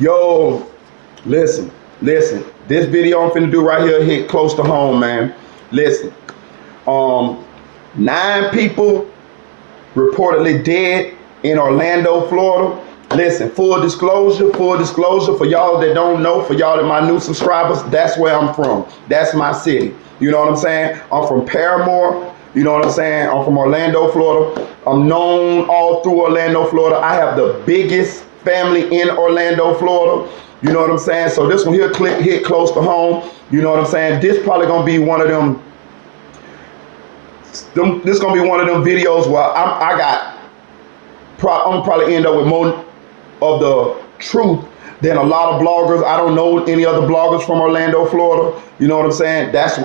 Yo, listen, listen. This video I'm finna do right here hit close to home, man. Listen, um, 9 people reportedly dead in Orlando, Florida. Listen, full disclosure for y'all that don't know, for y'all that my new subscribers, that's where I'm from. That's my city. You know what I'm saying? I'm from Paramore. You know what I'm saying? I'm from Orlando, Florida. I'm known all through Orlando, Florida. I have the biggest family in Orlando, Florida. You know what I'm saying? So this one here hit close to home. You know what I'm saying? This probably gonna be one of them. This gonna be one of them videos where I'm probably end up with more of the truth than a lot of bloggers. I don't know any other bloggers from Orlando, Florida. You know what I'm saying? That's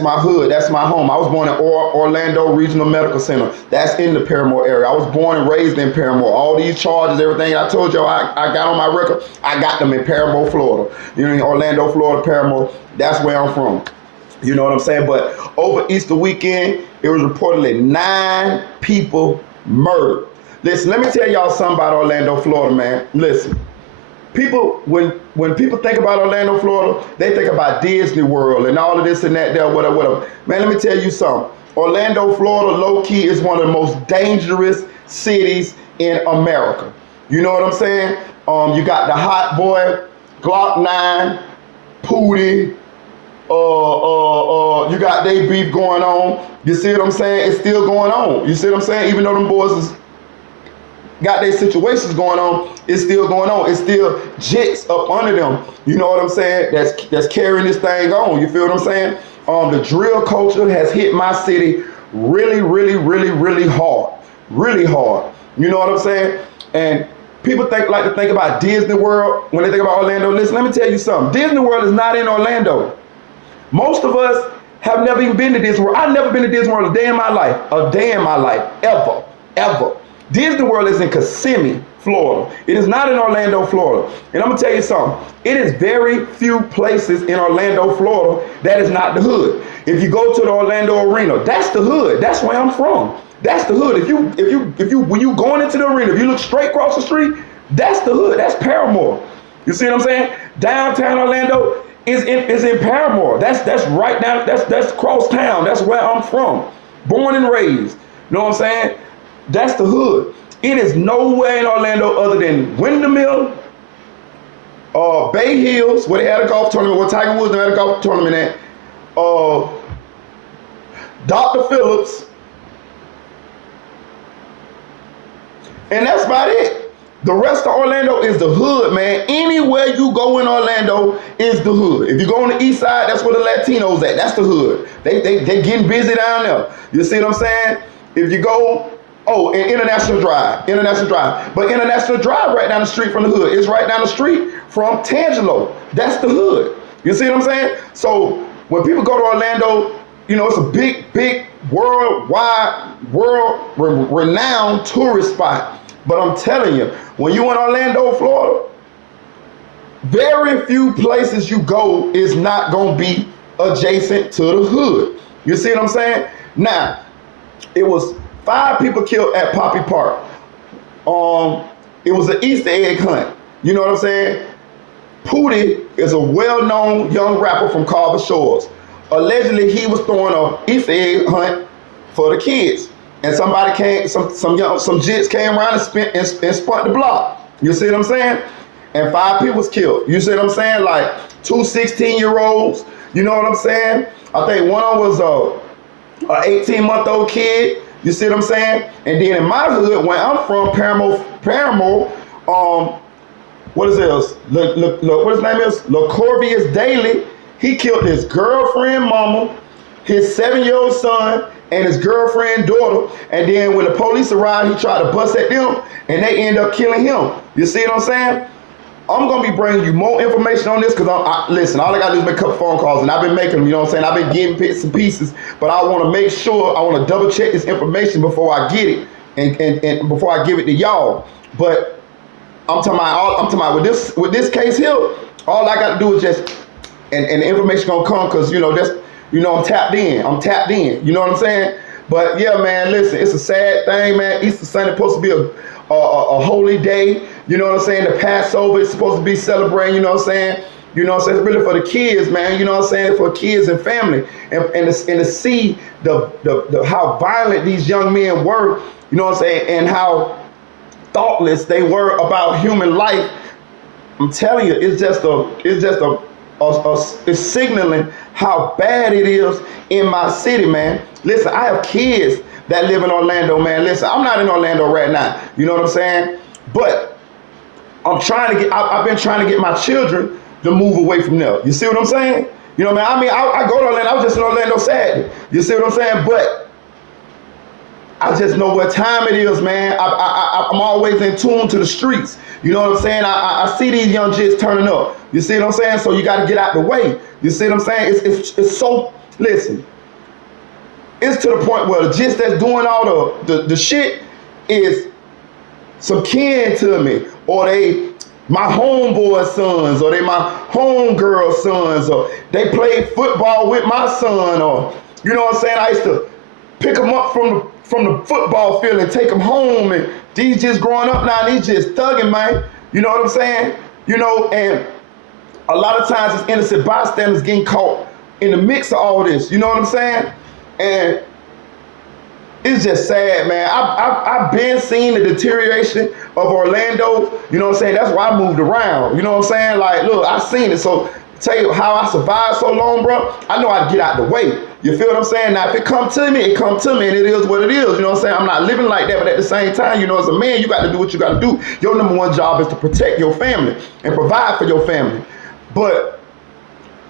my hood. That's my home. I was born in Orlando Regional Medical Center. That's in the Paramore area. I was born and raised in Paramore. All these charges, everything I told you I got on my record, I got them in Paramore, Florida. You know, in Orlando, Florida, Paramore. That's where I'm from. You know what I'm saying? But over Easter weekend, it was reportedly 9 people murdered. Listen, let me tell y'all something about Orlando, Florida, man. Listen, people, when people think about Orlando, Florida, they think about Disney World and all of this and that, there, whatever, whatever. Man, let me tell you something. Orlando, Florida, low-key is one of the most dangerous cities in America. You know what I'm saying? You got the Hot Boy, Glock 9, Pootie, you got they beef going on. You see what I'm saying? It's still going on. You see what I'm saying? Even though them boys got their situations going on, it's still going on. It's still jets up under them. You know what I'm saying? That's carrying this thing on. You feel what I'm saying? The drill culture has hit my city really, really, really, really hard. Really hard. You know what I'm saying? And people like to think about Disney World when they think about Orlando. Listen, let me tell you something. Disney World is not in Orlando. Most of us have never even been to Disney World. I've never been to Disney World a day in my life. A day in my life. Ever. Disney World is in Kissimmee, Florida. It is not in Orlando, Florida. And I'm going to tell you something. It is very few places in Orlando, Florida that is not the hood. If you go to the Orlando Arena, that's the hood. That's where I'm from. That's the hood. When you going into the arena, if you look straight across the street, that's the hood. That's Paramore. You see what I'm saying? Downtown Orlando is in Paramore. That's right down. That's cross town. That's where I'm from. Born and raised. You know what I'm saying? That's the hood. It is nowhere in Orlando other than Windermere, Bay Hills, where they had a golf tournament, where Tiger Woods had a golf tournament at, Dr. Phillips, and that's about it. The rest of Orlando is the hood, man. Anywhere you go in Orlando is the hood. If you go on the east side, that's where the Latinos at. That's the hood. They getting busy down there. You see what I'm saying? If you go, and International Drive. But International Drive right down the street from the hood. It's right down the street from Tangelo. That's the hood. You see what I'm saying? So when people go to Orlando, you know, it's a big worldwide, renowned tourist spot. But I'm telling you, when you in Orlando, Florida, very few places you go is not going to be adjacent to the hood. You see what I'm saying? Now, it was 5 people killed at Poppy Park. It was an Easter egg hunt. You know what I'm saying? Pootie is a well-known young rapper from Carver Shores. Allegedly, he was throwing an Easter egg hunt for the kids. And somebody came, some jits came around and spun the block. You see what I'm saying? And 5 people was killed. You see what I'm saying? Like 2 16-year-olds. You know what I'm saying? I think one of them was an 18-month-old kid. You see what I'm saying? And then in my hood, where I'm from, Paramore, what is this? What his name is? LaCorvius Daly. He killed his girlfriend mama, his 7-year-old son, and his girlfriend daughter. And then when the police arrived, he tried to bust at them, and they end up killing him. You see what I'm saying? I'm going to be bringing you more information on this because, listen, all I got to do is make a couple phone calls, and I've been making them, you know what I'm saying? I've been getting bits and pieces, but I want to make sure, I want to double check this information before I get it and before I give it to y'all. But I'm talking about with this case here, all I got to do is just, and the information going to come because, you know, that's, you know, I'm tapped in. You know what I'm saying? But yeah, man, listen, it's a sad thing, man. Easter Sunday supposed to be a holy day. You know what I'm saying? The Passover is supposed to be celebrating, you know what I'm saying? You know what I'm saying? It's really for the kids, man. You know what I'm saying? For kids and family. And to see the how violent these young men were, you know what I'm saying? And how thoughtless they were about human life. I'm telling you, it's signaling how bad it is in my city, man. Listen, I have kids that live in Orlando, man. Listen, I'm not in Orlando right now. You know what I'm saying? But I've been trying to get my children to move away from there. You see what I'm saying? You know what I mean? I go to Orlando. I was just in Orlando Saturday. You see what I'm saying? But I just know what time it is, man. I'm always in tune to the streets. You know what I'm saying? I see these young jits turning up. You see what I'm saying? So you got to get out the way. You see what I'm saying? It's so, listen, it's to the point where the jits that's doing all the shit is some kin to me, or they my homeboy's sons, or they my homegirl's sons, or they played football with my son, or you know what I'm saying? I used to pick them up from the football field and take them home, and these just growing up now, these just thugging, man. You know what I'm saying? You know, and a lot of times it's innocent bystanders getting caught in the mix of all this. You know what I'm saying? And it's just sad, man. I've been seeing the deterioration of Orlando. You know what I'm saying? That's why I moved around. You know what I'm saying? Like, look, I've seen it. So tell you how I survived so long, bro. I know how to get out the way. You feel what I'm saying? Now, if it come to me, it come to me, and it is what it is. You know what I'm saying? I'm not living like that, but at the same time, you know, as a man, you got to do what you got to do. Your number one job is to protect your family and provide for your family. But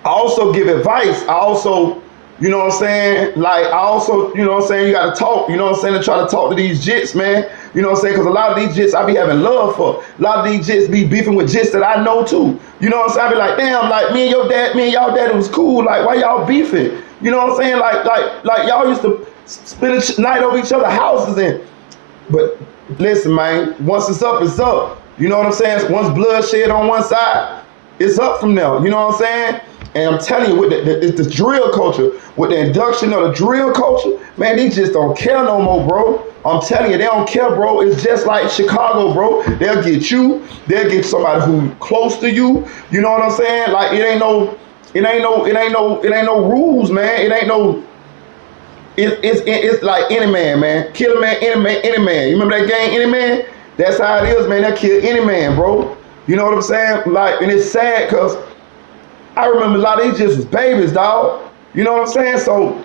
I also give advice. I also, you know what I'm saying? Like, I also, you know what I'm saying? You got to talk, you know what I'm saying? To try to talk to these jits, man. You know what I'm saying? Because a lot of these jits I be having love for. A lot of these jits be beefing with jits that I know too. You know what I'm saying? I be like, damn, like me and y'all dad was cool. Like, why y'all beefing? You know what I'm saying? Like y'all used to spend a night over each other's houses. But listen, man, once it's up, it's up. You know what I'm saying? Once bloodshed on one side, it's up from there. You know what I'm saying? And I'm telling you, with the drill culture, with the induction of the drill culture, man, they just don't care no more, bro. I'm telling you, they don't care, bro. It's just like Chicago, bro. They'll get you. They'll get somebody who close to you. You know what I'm saying? Like, it ain't no rules, man. It ain't no. It's like any man. Kill a man, any man. You remember that game, Any Man? That's how it is, man. They'll kill any man, bro. You know what I'm saying? Like, and it's sad because I remember a lot of these just was babies, dog. You know what I'm saying? So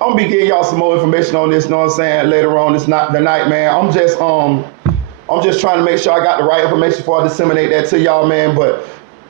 I'm gonna be getting y'all some more information on this, you know what I'm saying, later on the night, man. I'm just trying to make sure I got the right information before I disseminate that to y'all, man. But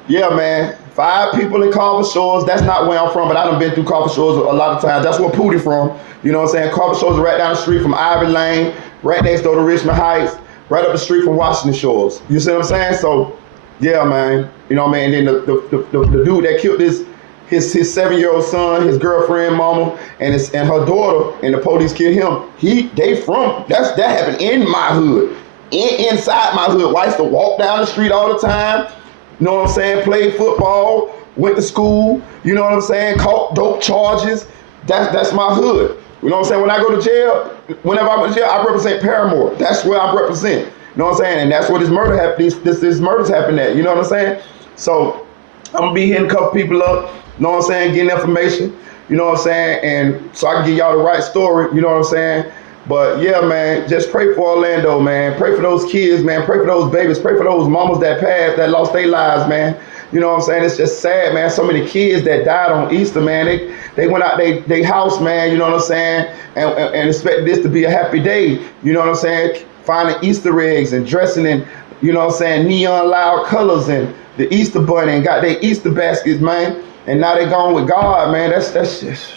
yeah, man, 5 people in Carver Shores. That's not where I'm from, but I done been through Carver Shores a lot of times. That's where Pootie from. You know what I'm saying? Carver Shores is right down the street from Ivy Lane, right next door to Richmond Heights, right up the street from Washington Shores. You see what I'm saying? So yeah, man. You know what I mean? And then the dude that killed his 7-year-old son, his girlfriend, mama, and her daughter, and the police killed him. That happened in my hood, inside my hood. I used to walk down the street all the time. You know what I'm saying? Played football, went to school. You know what I'm saying? Caught dope charges. That's my hood. You know what I'm saying? When I go to jail, whenever I go to jail, I represent Paramore. That's where I represent. You know what I'm saying? And that's where this murder happened. This murder's happened at. You know what I'm saying? So I'm gonna be hitting a couple people up. You know what I'm saying? Getting information. You know what I'm saying? And so I can give y'all the right story. You know what I'm saying? But yeah, man, just pray for Orlando, man. Pray for those kids, man. Pray for those babies. Pray for those mamas that passed, that lost their lives, man. You know what I'm saying? It's just sad, man. So many kids that died on Easter, man. They went out they house, man. You know what I'm saying? And expect this to be a happy day. You know what I'm saying? Finding Easter eggs and dressing in, you know what I'm saying, neon loud colors and the Easter bunny and got their Easter baskets, man. And now they gone with God, man. That's just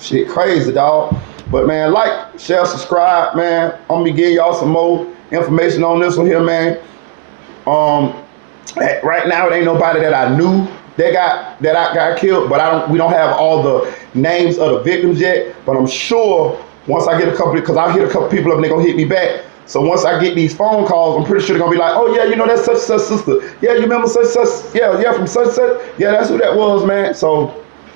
shit crazy, dog. But man, like, share, subscribe, man. I'm gonna be getting y'all some more information on this one here, man. Right now it ain't nobody that I knew that got killed, but we don't have all the names of the victims yet. But I'm sure once I get a couple, because I'll hit a couple people up and they're gonna hit me back. So once I get these phone calls, I'm pretty sure they're gonna be like, oh yeah, you know, that's such sister. Yeah, you remember such, yeah, from such. Yeah, that's who that was, man. So,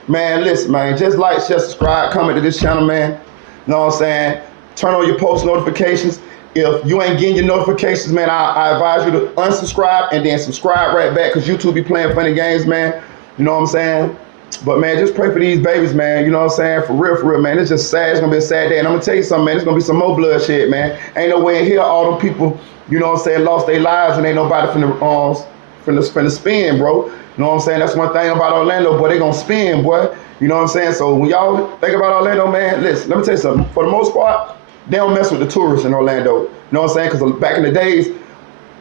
man, listen, man, just like, share, subscribe, comment to this channel, man. You know what I'm saying? Turn on your post notifications. If you ain't getting your notifications, man, I advise you to unsubscribe and then subscribe right back, because YouTube be playing funny games, man. You know what I'm saying? But, man, just pray for these babies, man. You know what I'm saying? For real, man. It's just sad. It's going to be a sad day. And I'm going to tell you something, man. There's going to be some more bloodshed, man. Ain't no way in here all them people, you know what I'm saying, lost their lives, and ain't nobody finna spin, bro. You know what I'm saying? That's one thing about Orlando, boy. They going to spin, boy. You know what I'm saying? So when y'all think about Orlando, man, listen, let me tell you something. For the most part, they don't mess with the tourists in Orlando. You know what I'm saying? Because back in the days,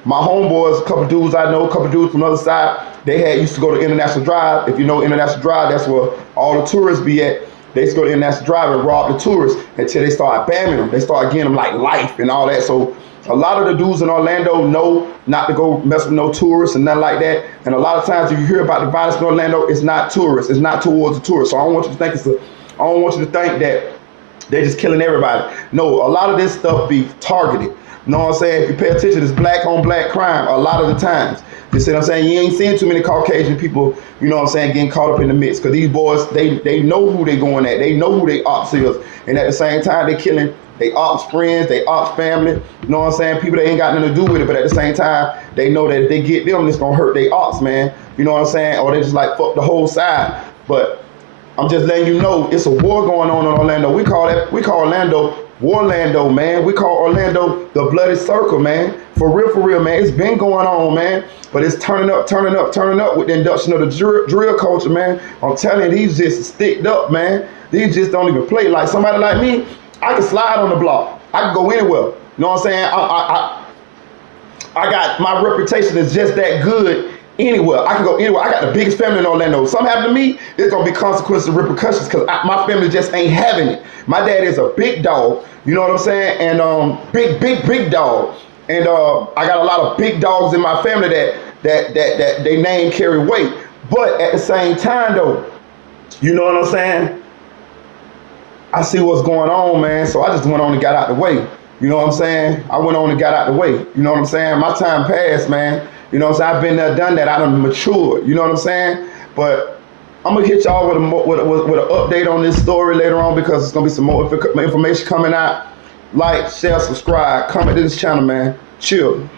my homeboys, a couple dudes I know, a couple dudes from the other side, they used to go to International Drive. If you know International Drive, that's where all the tourists be at. They used to go to International Drive and rob the tourists until they start bamming them. They start getting them like life and all that. So a lot of the dudes in Orlando know not to go mess with no tourists and nothing like that. And a lot of times if you hear about the violence in Orlando, it's not tourists. It's not towards the tourists. So I don't want you to think that they're just killing everybody. No, a lot of this stuff be targeted. You know what I'm saying? If you pay attention, it's black on black crime a lot of the times. You see what I'm saying? You ain't seeing too many Caucasian people, you know what I'm saying, getting caught up in the mix. Because these boys, they know who they going at. They know who they ops is. And at the same time, they killing they ops friends, they ops family. You know what I'm saying? People that ain't got nothing to do with it. But at the same time, they know that if they get them, it's going to hurt their ops, man. You know what I'm saying? Or they just like fuck the whole side. But I'm just letting you know, it's a war going on in Orlando. We call Orlando Warlando, man. We call Orlando the bloody circle, man. For real, man. It's been going on, man. But it's turning up with the induction of the drill culture, man. I'm telling you, these just sticked up, man. These just don't even play. Like somebody like me, I can slide on the block. I can go anywhere. You know what I'm saying? I got, my reputation is just that good anywhere. I can go anywhere. I got the biggest family in Orlando. Something happen to me, there's going to be consequences and repercussions because my family just ain't having it. My dad is a big dog. You know what I'm saying? And big dog. And I got a lot of big dogs in my family that they name carry weight. But at the same time, though, you know what I'm saying? I see what's going on, man. So I just went on and got out the way. You know what I'm saying? I went on and got out the way. You know what I'm saying? My time passed, man. You know what I'm saying? I've been there, done that. I done matured. You know what I'm saying? But I'm going to hit y'all with an update on this story later on because it's going to be some more information coming out. Like, share, subscribe, comment to this channel, man. Chill.